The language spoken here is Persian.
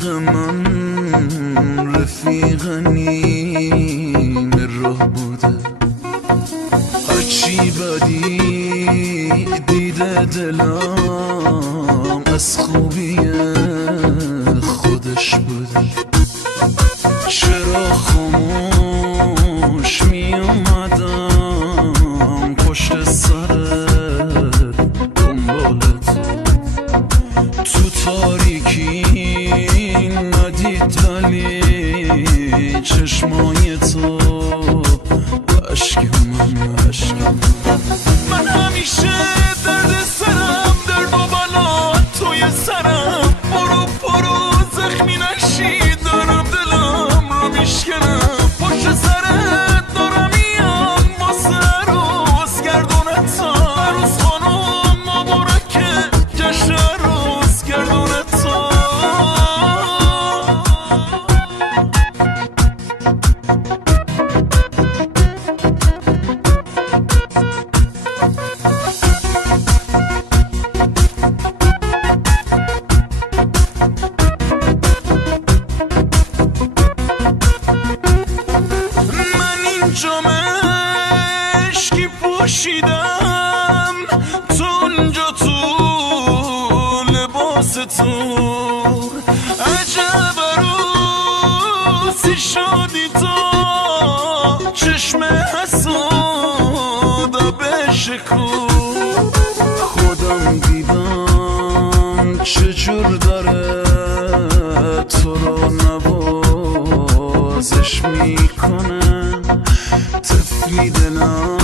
رفیق من رفیق نیم راه بوده، هرچی بدی دیده دلم از خوبی خودش بوده. چرا خاموش می اومدم پشت سرت دنبالت، تو تاریکی ندید ولی چشمای تو عشق من همیشه درد سرم، درد و بلا توی سرم، برو زخمی نشی، دارم دلم رو میشکنم، پشت سرت دارم میام واسه عروس گردونتا، عروس خانم مبارکه جشن عروس گردونتا. جامشکی پوشیدم تو اونجا تو لباس تو، عجب عروسی شدی تو، چشم حسودا بشکو، خودم دیدم چجور داره تو رو نوازش میکنه، تفلی دلم